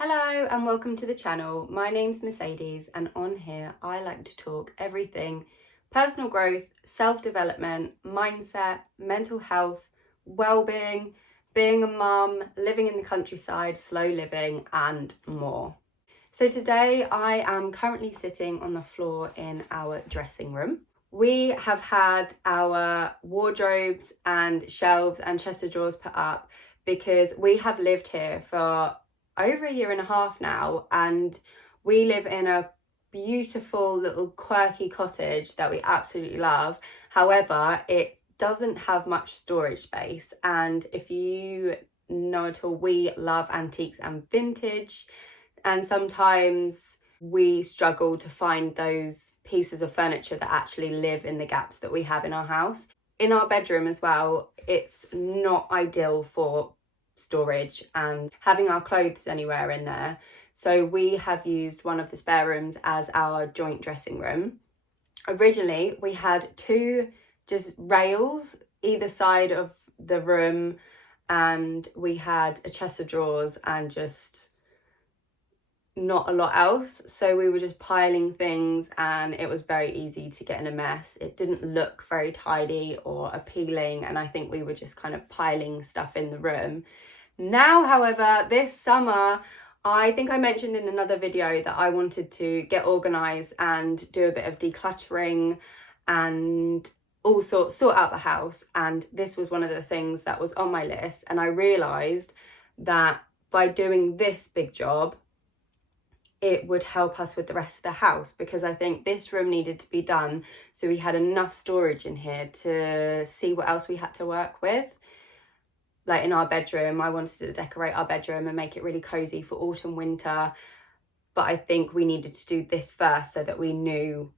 Hello and welcome to the channel. My name's Mercedes and on here I like to talk everything personal growth, self-development, mindset, mental health, well-being, being a mum, living in the countryside, slow living and more. So today I am currently sitting on the floor in our dressing room. We have had our wardrobes and shelves and chest of drawers put up because we have lived here for over a year and a half now, and we live in a beautiful little quirky cottage that we absolutely love. However, it doesn't have much storage space, and if you know at all, we love antiques and vintage, and sometimes we struggle to find those pieces of furniture that actually live in the gaps that we have in our house. In our bedroom as well, it's not ideal for storage and having our clothes anywhere in there. So we have used one of the spare rooms as our joint dressing room. Originally, we had two just rails either side of the room, and we had a chest of drawers and just not a lot else. So we were just piling things and it was very easy to get in a mess. It didn't look very tidy or appealing, and I think we were just kind of piling stuff in the room. Now, however, this summer, I think I mentioned in another video that I wanted to get organised and do a bit of decluttering and also sort out the house. And this was one of the things that was on my list. And I realised that by doing this big job, it would help us with the rest of the house, because I think this room needed to be done so we had enough storage in here to see what else we had to work with. Like in our bedroom, I wanted to decorate our bedroom and make it really cozy for autumn, winter. But I think we needed to do this first so that we knew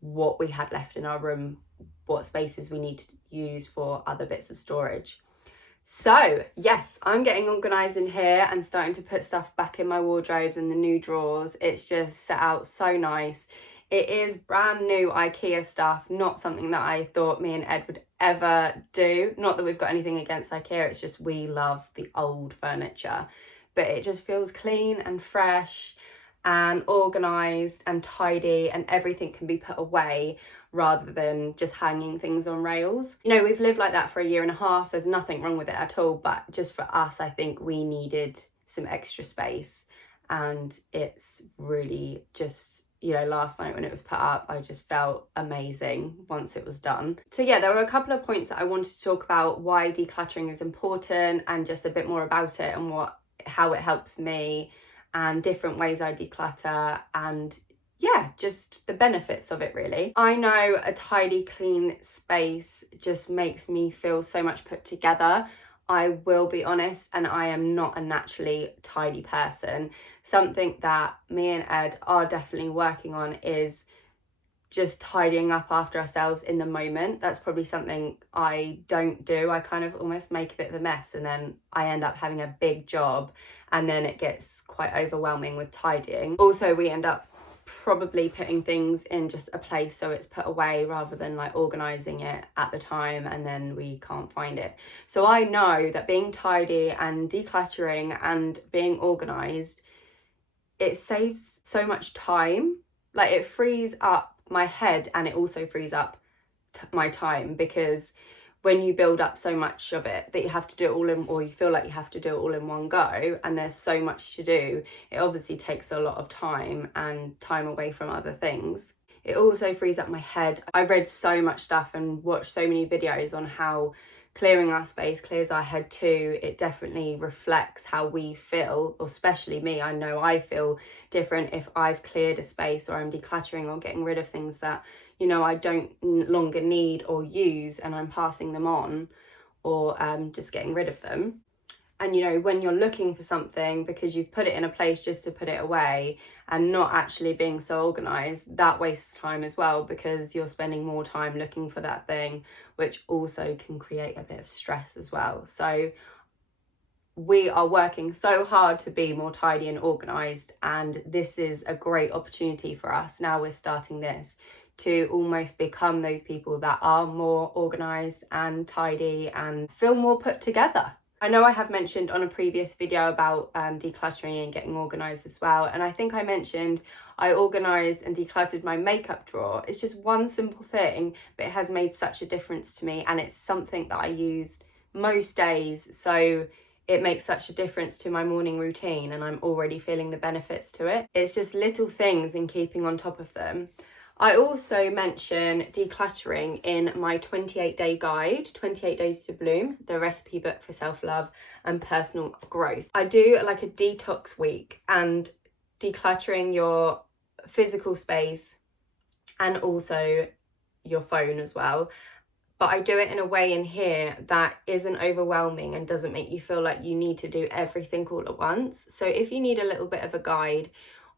what we had left in our room, what spaces we need to use for other bits of storage. So yes, I'm getting organised in here and starting to put stuff back in my wardrobes and the new drawers. It's just set out so nice. It is brand new IKEA stuff, not something that I thought me and Ed would ever do. Not that we've got anything against IKEA, it's just we love the old furniture. But it just feels clean and fresh and organised and tidy, and everything can be put away rather than just hanging things on rails. You know, we've lived like that for a year and a half. There's nothing wrong with it at all, but just for us, I think we needed some extra space. And it's really just, you know, last night when it was put up, I just felt amazing once it was done. So yeah, there were a couple of points that I wanted to talk about, why decluttering is important and just a bit more about it and how it helps me and different ways I declutter, and yeah, just the benefits of it really. I know a tidy, clean space just makes me feel so much put together. I will be honest, and I am not a naturally tidy person. Something that me and Ed are definitely working on is just tidying up after ourselves in the moment. That's probably something I don't do. I kind of almost make a bit of a mess and then I end up having a big job, and then it gets quite overwhelming with tidying. Also, we end up probably putting things in just a place so it's put away rather than like organising it at the time and then we can't find it. So I know that being tidy and decluttering and being organised, it saves so much time. Like, it frees up my head and it also frees up my time, because when you build up so much of it that you have to do it all in, or you feel like you have to do it all in one go, and there's so much to do, it obviously takes a lot of time and time away from other things. It also frees up my head. I read so much stuff and watched so many videos on how clearing our space clears our head too. It definitely reflects how we feel, or especially me. I know I feel different if I've cleared a space or I'm decluttering or getting rid of things that, you know, I don't longer need or use, and I'm passing them on or just getting rid of them. And, you know, when you're looking for something because you've put it in a place just to put it away and not actually being so organised, that wastes time as well, because you're spending more time looking for that thing, which also can create a bit of stress as well. So we are working so hard to be more tidy and organised, and this is a great opportunity for us. Now we're starting this to almost become those people that are more organised and tidy and feel more put together. I know I have mentioned on a previous video about decluttering and getting organised as well, and I think I mentioned I organised and decluttered my makeup drawer. It's just one simple thing, but it has made such a difference to me, and it's something that I use most days, so it makes such a difference to my morning routine, and I'm already feeling the benefits to it. It's just little things and keeping on top of them. I also mention decluttering in my 28-day guide, 28 Days to Bloom, the recipe book for self-love and personal growth. I do like a detox week and decluttering your physical space and also your phone as well. But I do it in a way in here that isn't overwhelming and doesn't make you feel like you need to do everything all at once. So if you need a little bit of a guide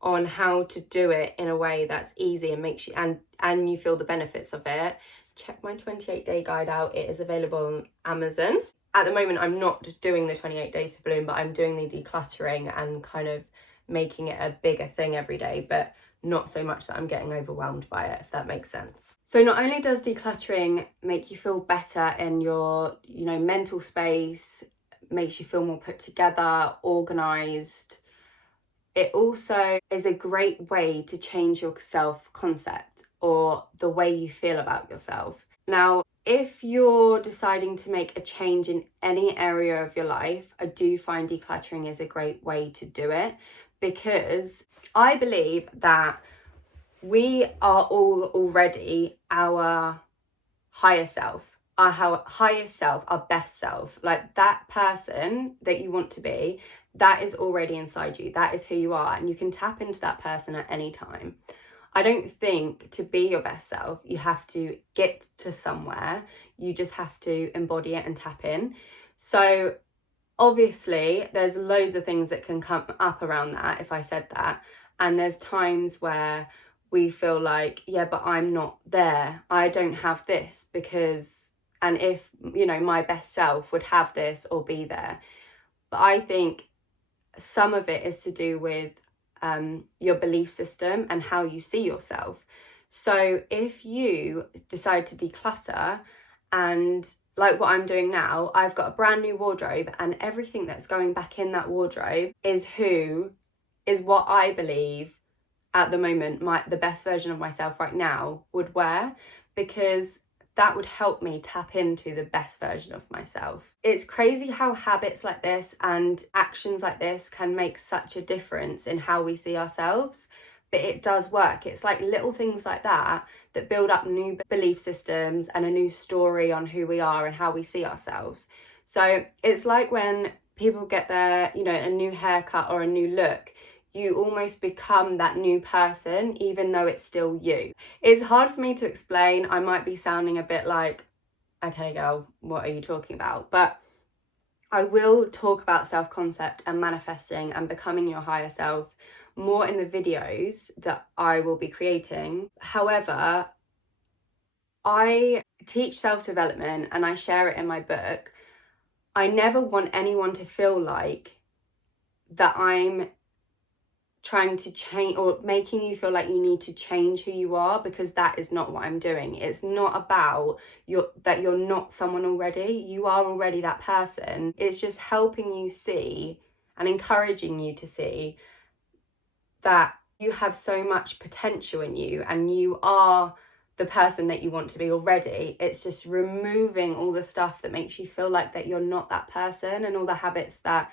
on how to do it in a way that's easy and makes you and you feel the benefits of it, check my 28-day guide out. It is available on Amazon. At the moment, I'm not doing the 28 Days to Bloom, but I'm doing the decluttering and kind of making it a bigger thing every day, but not so much that I'm getting overwhelmed by it, if that makes sense. So not only does decluttering make you feel better in your, mental space, makes you feel more put together, organized, it also is a great way to change your self-concept or the way you feel about yourself. Now, if you're deciding to make a change in any area of your life, I do find decluttering is a great way to do it, because I believe that we are all already our higher self, our highest self, our best self. Like, that person that you want to be, that is already inside you. That is who you are, and you can tap into that person at any time. I don't think to be your best self, you have to get to somewhere. You just have to embody it and tap in. So obviously, there's loads of things that can come up around that if I said that. And there's times where we feel like, yeah, but I'm not there. I don't have this because, and if, my best self would have this or be there. But I think some of it is to do with your belief system and how you see yourself. So if you decide to declutter, and like what I'm doing now, I've got a brand new wardrobe, and everything that's going back in that wardrobe is what I believe at the moment the best version of myself right now would wear, because that would help me tap into the best version of myself. It's crazy how habits like this and actions like this can make such a difference in how we see ourselves, but it does work. It's like little things like that that build up new belief systems and a new story on who we are and how we see ourselves. So it's like when people get their, a new haircut or a new look, you almost become that new person, even though it's still you. It's hard for me to explain. I might be sounding a bit like, okay, girl, what are you talking about? But I will talk about self-concept and manifesting and becoming your higher self more in the videos that I will be creating. However, I teach self-development and I share it in my book. I never want anyone to feel like that I'm trying to change or making you feel like you need to change who you are, because that is not what I'm doing. It's not about that you're not someone already. You are already that person. It's just helping you see and encouraging you to see that you have so much potential in you and you are the person that you want to be already. It's just removing all the stuff that makes you feel like that you're not that person, and all the habits that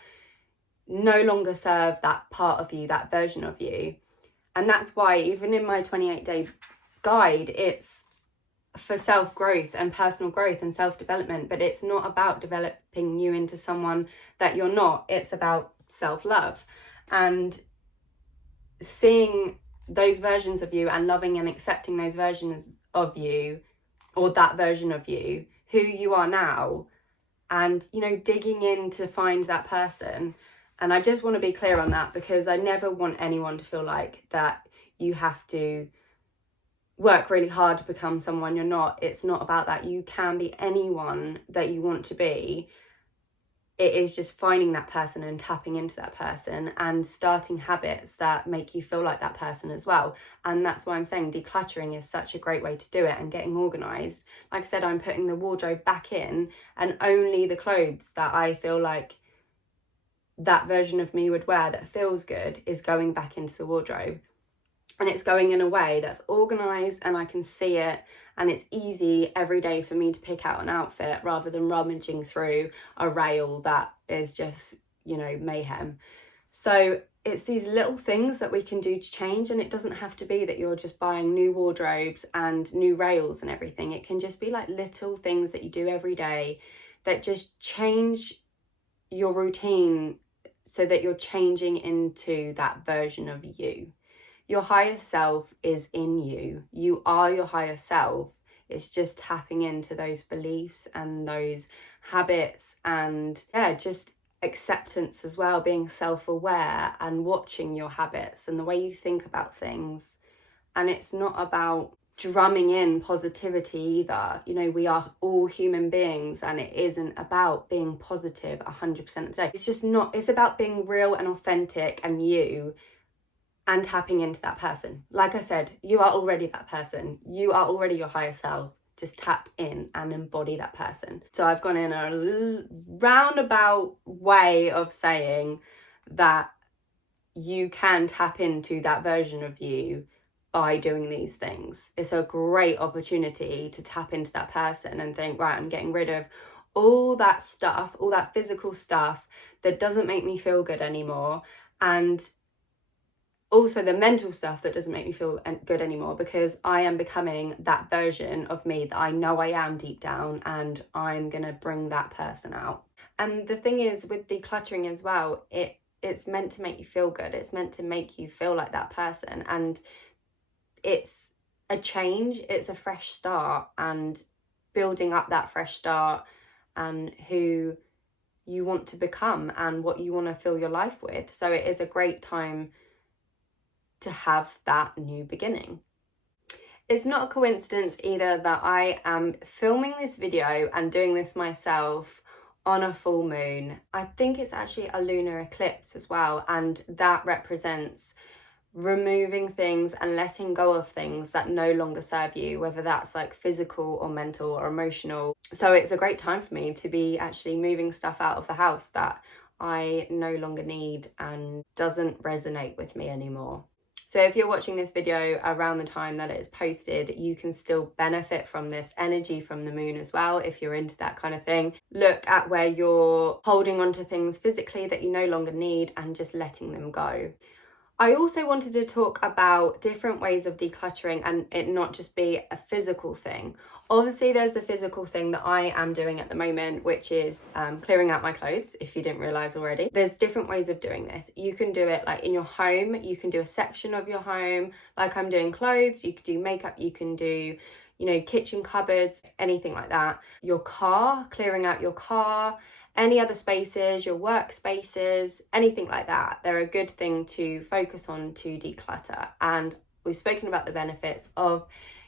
no longer serve that part of you, that version of you. And that's why even in my 28-day guide, it's for self-growth and personal growth and self-development, but it's not about developing you into someone that you're not. It's about self-love and seeing those versions of you and loving and accepting those versions of you, or that version of you, who you are now, and digging in to find that person. And I just want to be clear on that, because I never want anyone to feel like that you have to work really hard to become someone you're not. It's not about that. You can be anyone that you want to be it is just finding that person and tapping into that person and starting habits that make you feel like that person as well. And that's why I'm saying decluttering is such a great way to do it, and getting organized. Like I said, I'm putting the wardrobe back in, and only the clothes that I feel like that version of me would wear that feels good is going back into the wardrobe. And it's going in a way that's organized and I can see it, and it's easy every day for me to pick out an outfit rather than rummaging through a rail that is just, mayhem. So it's these little things that we can do to change, and it doesn't have to be that you're just buying new wardrobes and new rails and everything. It can just be like little things that you do every day that just change your routine so that you're changing into that version of you. Your higher self is in you. You are your higher self. It's just tapping into those beliefs and those habits, and just acceptance as well, being self-aware and watching your habits and the way you think about things. And it's not about drumming in positivity either. We are all human beings, and it isn't about being positive 100% of the day. It's just not. It's about being real and authentic and you, and tapping into that person. Like I said, you are already that person. You are already your higher self. Just tap in and embody that person. So I've gone in a roundabout way of saying that you can tap into that version of you by doing these things. It's a great opportunity to tap into that person and think, right, I'm getting rid of all that stuff, all that physical stuff that doesn't make me feel good anymore, and also the mental stuff that doesn't make me feel good anymore, because I am becoming that version of me that I know I am deep down, and I'm gonna bring that person out. And the thing is with decluttering as well, it's meant to make you feel good. It's meant to make you feel like that person, and it's a change, it's a fresh start, and building up that fresh start and who you want to become and what you want to fill your life with. So it is a great time to have that new beginning. It's not a coincidence either that I am filming this video and doing this myself on a full moon. I think it's actually a lunar eclipse as well, and that represents removing things and letting go of things that no longer serve you, whether that's like physical or mental or emotional. So it's a great time for me to be actually moving stuff out of the house that I no longer need and doesn't resonate with me anymore. So if you're watching this video around the time that it is posted, you can still benefit from this energy from the moon as well, if you're into that kind of thing. Look at where you're holding on to things physically that you no longer need and just letting them go. I also wanted to talk about different ways of decluttering and it not just be a physical thing. Obviously, there's the physical thing that I am doing at the moment, which is clearing out my clothes, if you didn't realise already. There's different ways of doing this. You can do it like in your home, you can do a section of your home, like I'm doing clothes, you could do makeup, you can do, kitchen cupboards, anything like that. Your car, clearing out your car, any other spaces, your workspaces, anything like that. They're a good thing to focus on to declutter. And we've spoken about the benefits of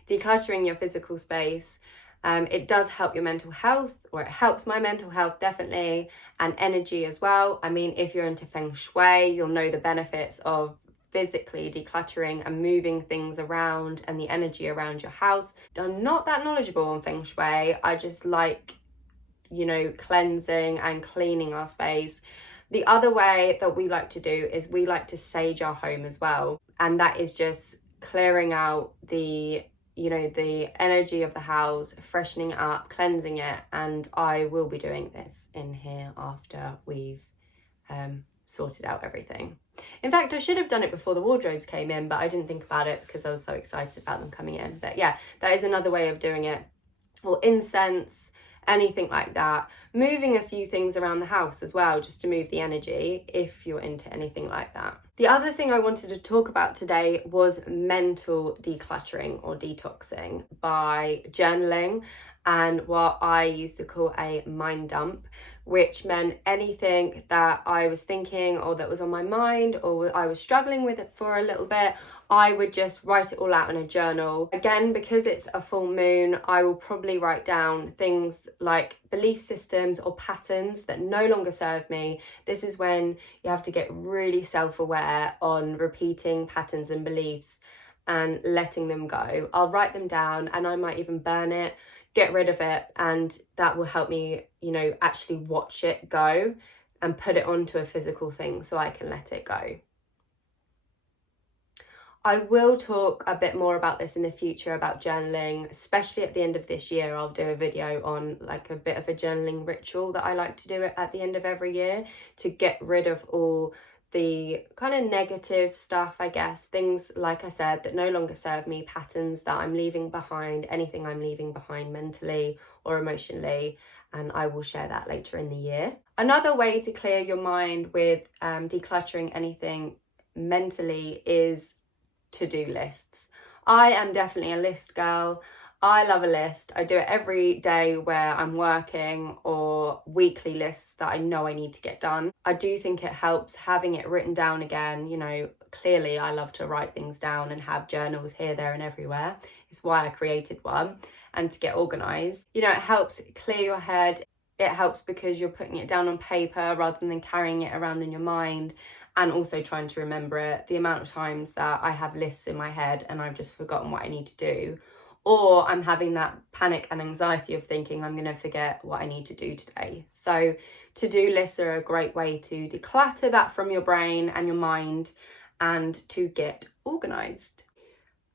decluttering your physical space. It does help your mental health, or it helps my mental health definitely, and energy as well. I mean, if you're into feng shui, you'll know the benefits of physically decluttering and moving things around and the energy around your house. I'm not that knowledgeable on feng shui. I just like cleansing and cleaning our space. The other way that we like to do is we like to sage our home as well, and that is just clearing out the energy of the house, freshening it up, cleansing it. And I will be doing this in here after we've sorted out everything. In fact, I should have done it before the wardrobes came in, but I didn't think about it because I was so excited about them coming in. But yeah, that is another way of doing it. Or incense, anything like that. Moving a few things around the house as well, just to move the energy, if you're into anything like that. The other thing I wanted to talk about today was mental decluttering or detoxing by journaling and what I used to call a mind dump, which meant anything that I was thinking or that was on my mind or I was struggling with it for a little bit, I would just write it all out in a journal. Again, because it's a full moon, I will probably write down things like belief systems or patterns that no longer serve me. This is when you have to get really self-aware on repeating patterns and beliefs and letting them go. I'll write them down and I might even burn it, get rid of it, and that will help me, actually watch it go and put it onto a physical thing so I can let it go. I will talk a bit more about this in the future, about journaling, especially at the end of this year. I'll do a video on like a bit of a journaling ritual that I like to do at the end of every year to get rid of all the kind of negative stuff, I guess, things, like I said, that no longer serve me, patterns that I'm leaving behind, anything I'm leaving behind mentally or emotionally, and I will share that later in the year. Another way to clear your mind with decluttering anything mentally is to-do lists. I am definitely a list girl. I love a list. I do it every day where I'm working, or weekly lists that I know I need to get done. I do think it helps having it written down again. Clearly I love to write things down and have journals here, there and everywhere. It's why I created one, and to get organized. It helps clear your head. It helps because you're putting it down on paper rather than carrying it around in your mind, and also trying to remember it. The amount of times that I have lists in my head and I've just forgotten what I need to do, or I'm having that panic and anxiety of thinking I'm going to forget what I need to do today. So to-do lists are a great way to declutter that from your brain and your mind and to get organized.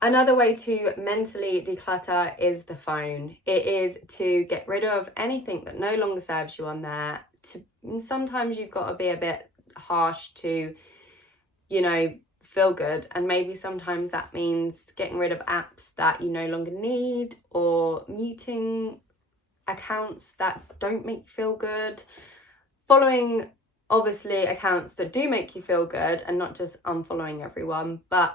Another way to mentally declutter is the phone. It is to get rid of anything that no longer serves you on there. Sometimes you've got to be a bit harsh to, feel good, and maybe sometimes that means getting rid of apps that you no longer need, or muting accounts that don't make you feel good, following obviously accounts that do make you feel good, and not just unfollowing everyone, but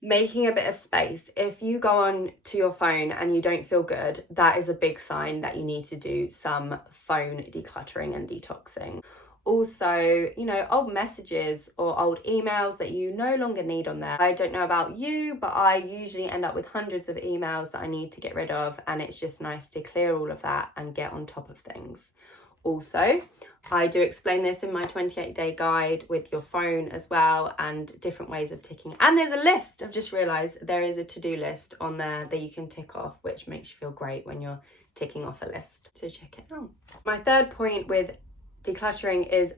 making a bit of space. If you go on to your phone and you don't feel good, that is a big sign that you need to do some phone decluttering and detoxing. Also, old messages or old emails that you no longer need on there. I don't know about you, but I usually end up with hundreds of emails that I need to get rid of, and it's just nice to clear all of that and get on top of things. Also, I do explain this in my 28-day guide with your phone as well, and different ways of ticking. And there's a list. I've just realised there is a to-do list on there that you can tick off, which makes you feel great when you're ticking off a list. So check it out. My third point with decluttering is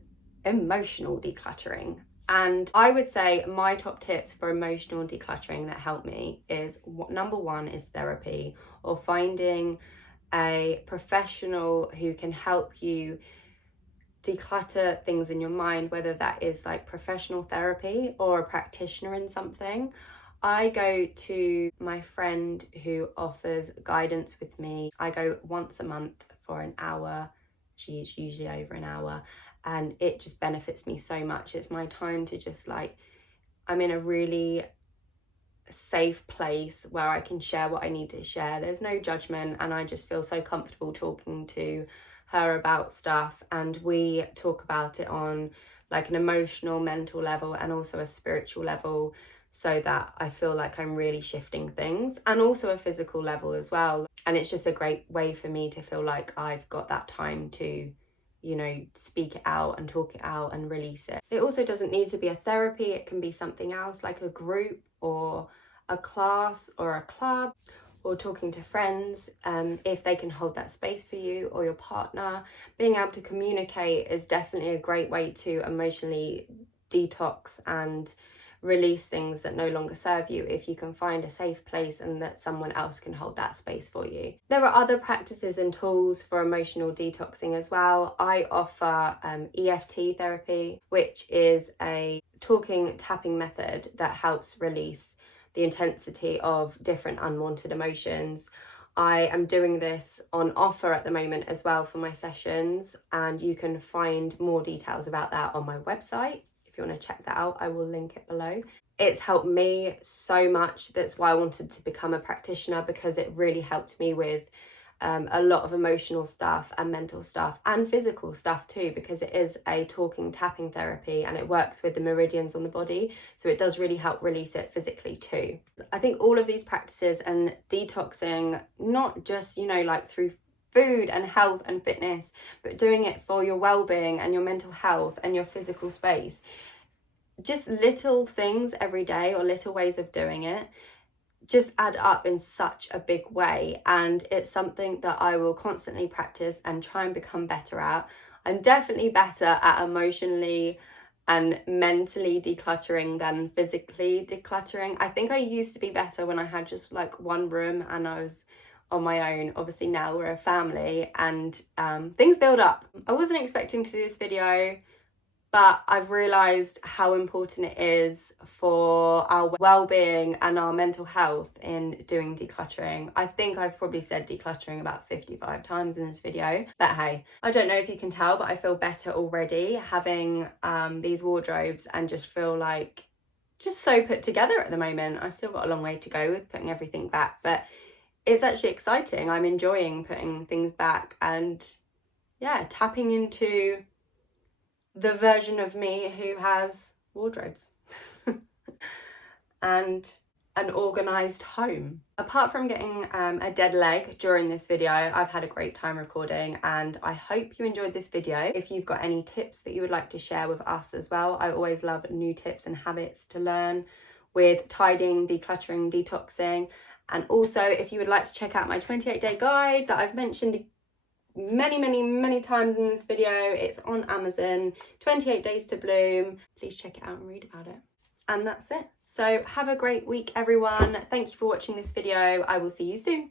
emotional decluttering. And I would say my top tips for emotional decluttering that help me is, number one is therapy, or finding a professional who can help you declutter things in your mind, whether that is like professional therapy or a practitioner in something. I go to my friend who offers guidance with me. I go once a month for an hour. She's usually over an hour, and it just benefits me so much. It's my time to just I'm in a really safe place where I can share what I need to share. There's no judgment, and I just feel so comfortable talking to her about stuff, and we talk about it on like an emotional, mental level, and also a spiritual level, so that I feel like I'm really shifting things, and also a physical level as well. And it's just a great way for me to feel like I've got that time to speak it out and talk it out and release it. It also doesn't need to be a therapy. It can be something else, like a group or a class or a club, or talking to friends, if they can hold that space for you, or your partner. Being able to communicate is definitely a great way to emotionally detox and release things that no longer serve you, if you can find a safe place and that someone else can hold that space for you. There are other practices and tools for emotional detoxing as well. I offer EFT therapy, which is a talking, tapping method that helps release the intensity of different unwanted emotions. I am doing this on offer at the moment as well for my sessions, and you can find more details about that on my website. If you want to check that out, I will link it below. It's helped me so much. That's why I wanted to become a practitioner, because it really helped me with a lot of emotional stuff and mental stuff and physical stuff too, because it is a talking tapping therapy and it works with the meridians on the body, so it does really help release it physically too. I think all of these practices and detoxing, not just, you know, like through food and health and fitness, but doing it for your well-being and your mental health and your physical space, just little things every day or little ways of doing it just add up in such a big way, and it's something that I will constantly practice and try and become better at. I'm definitely better at emotionally and mentally decluttering than physically decluttering. I think I used to be better when I had just like one room and I was on my own. Obviously now we're a family and things build up. I wasn't expecting to do this video, but I've realised how important it is for our well-being and our mental health in doing decluttering. I think I've probably said decluttering about 55 times in this video, but hey, I don't know if you can tell, but I feel better already having these wardrobes and just feel like just so put together at the moment. I've still got a long way to go with putting everything back, but it's actually exciting. I'm enjoying putting things back and yeah, tapping into the version of me who has wardrobes and an organised home. Apart from getting a dead leg during this video, I've had a great time recording and I hope you enjoyed this video. If you've got any tips that you would like to share with us as well, I always love new tips and habits to learn with tidying, decluttering, detoxing. And also if you would like to check out my 28-day guide that I've mentioned many times in this video, it's on Amazon, 28 Days to Bloom. Please check it out and read about it. And that's it. So have a great week, everyone. Thank you for watching this video. I will see you soon.